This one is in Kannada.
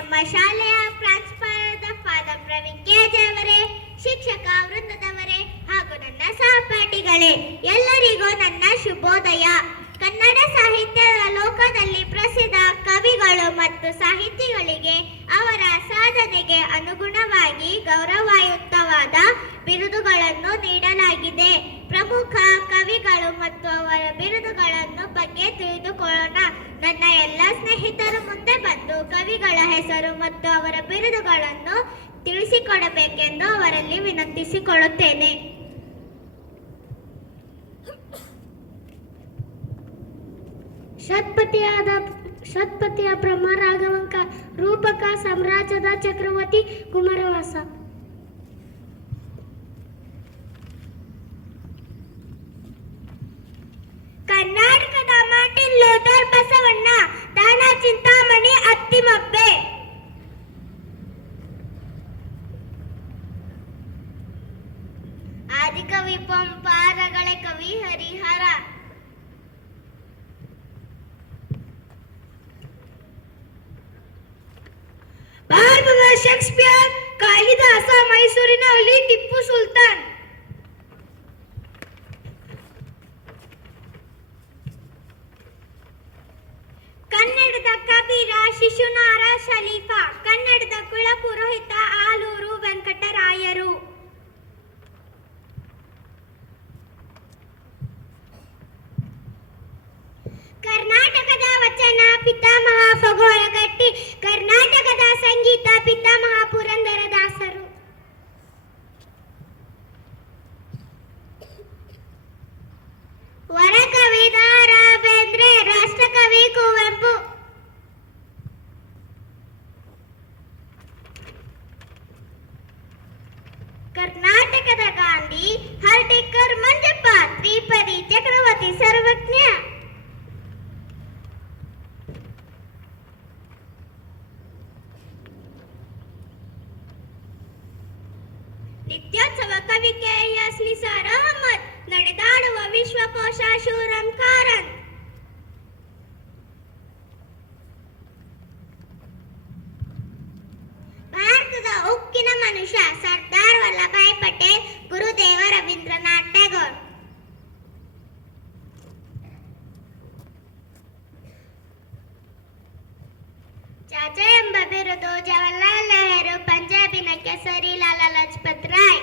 ನಮ್ಮ ಶಾಲೆಯ ಪ್ರಾಂಶುಪಾಲರಾದ ಫಾದರ್ ಪ್ರವೀಣ್ ಕೆ ಅವರೇ, ಶಿಕ್ಷಕ ವೃಂದದವರೇ ಹಾಗೂ ನನ್ನ ಸಹಪಾಠಿಗಳೇ, ಎಲ್ಲರಿಗೂ ನನ್ನ ಶುಭೋದಯ. ಕನ್ನಡ ಸಾಹಿತ್ಯದ ಲೋಕದಲ್ಲಿ ಪ್ರಸಿದ್ಧ ಕವಿಗಳು ಮತ್ತು ಸಾಹಿತಿಗಳಿಗೆ ಅವರ ಸಾಧನೆಗೆ ಅನುಗುಣವಾಗಿ ಗೌರವಯುತವಾದ ಬಿರುದುಗಳನ್ನು ನೀಡಲಾಗಿದೆ. ಪ್ರಮುಖ ಕವಿಗಳು ಮತ್ತು ಅವರ ಬಿರುದುಗಳನ್ನು ಬಗ್ಗೆ ತಿಳಿದುಕೊಳ್ಳೋಣ. ನನ್ನ ಎಲ್ಲ ಸ್ನೇಹಿತರ ಮುಂದೆ ಬಂದು ಕವಿಗಳ ಹೆಸರು ಮತ್ತು ಅವರ ಬಿರುದುಗಳನ್ನು ತಿಳಿಸಿಕೊಡಬೇಕೆಂದು ಅವರಲ್ಲಿ ವಿನಂತಿಸಿಕೊಳ್ಳುತ್ತೇನೆ. ಷಟ್ಪತಿಯ ಬ್ರಹ್ಮ ರಾಘವಂಕ, ರೂಪಕ ಸಾಮ್ರಾಜ್ಯದ ಚಕ್ರವರ್ತಿ ಕುಮಾರವ್ಯಾಸ. ಕರ್ನಾಟಕದ ಮಾರ್ಟಿನ್ ಲೂಥರ್ ಬಸವಣ್ಣ, ದಾನ ಚಿಂತಾಮಣಿ ಅತ್ತಿಮಬ್ಬೆ. ಆದಿಕವಿ ಪಂಪ, ರಗಳೆ ಕವಿ ಹರಿಹರ. ಭಾರತದ ಶೇಕ್ಸ್ಪಿಯರ್, ಕಾಳಿದಾಸ, ಮೈಸೂರಿನ ಹುಲಿ ಟಿಪ್ಪು ಸುಲ್ತಾನ್. ಕನ್ನಡದ ಕಬೀರ ಶಿಶುನಾಳ ಶರೀಫ, ಕನ್ನಡದ ಕುಲಪುರೋಹಿತ ಆಲೂರು ವೆಂಕಟರಾಯರು. ಕರ್ನಾಟಕದ ವಚನ ಪಿತಾಮಹ ಫಗೋಳಗಟ್ಟಿ, ಕರ್ನಾಟಕದ ಸಂಗೀತ ಪಿತಾಮಹ ಪುರಂದರದಾಸರು. ವರಕವಿ ದ ರಾ ಬೇಂದ್ರೆ, ರಾಷ್ಟ್ರಕವಿ ಕುವೆಂಪು. ಕರ್ನಾಟಕದ ಗಾಂಧಿ ಹರ್ಡೇಕರ್ ಮಂಜಪ್ಪ, ತ್ರಿಪದಿ ಚಕ್ರವರ್ತಿ ಸರ್ವಜ್ಞ. ನಿತ್ಯೋತ್ಸವ ಕವಿ ಕೆ.ಎಸ್. ನಿಸಾರ್ ಅಹಮದ್, ನಡೆದಾಡುವ ವಿಶ್ವಕೋಶ ಶೂರಂ ಕಾರಂತ್. ಭಾರತದ ಉಕ್ಕಿನ ಮನುಷ್ಯ ಸರ್ದಾರ್ ವಲ್ಲಭಾಯ್ ಪಟೇಲ್, ಗುರುದೇವ ರವೀಂದ್ರನಾಥ್ ಟ್ಯಾಗೋರ್. ಚಾಚಾ ಎಂಬ ಬಿರುದು ಜವಾಹರ್ಲಾಲ್ ನೆಹರು, ಪಂಜಾಬಿನ ಕೇಸರಿ ಲಾಲಾ ಲಜಪತ್ ರಾಯ್.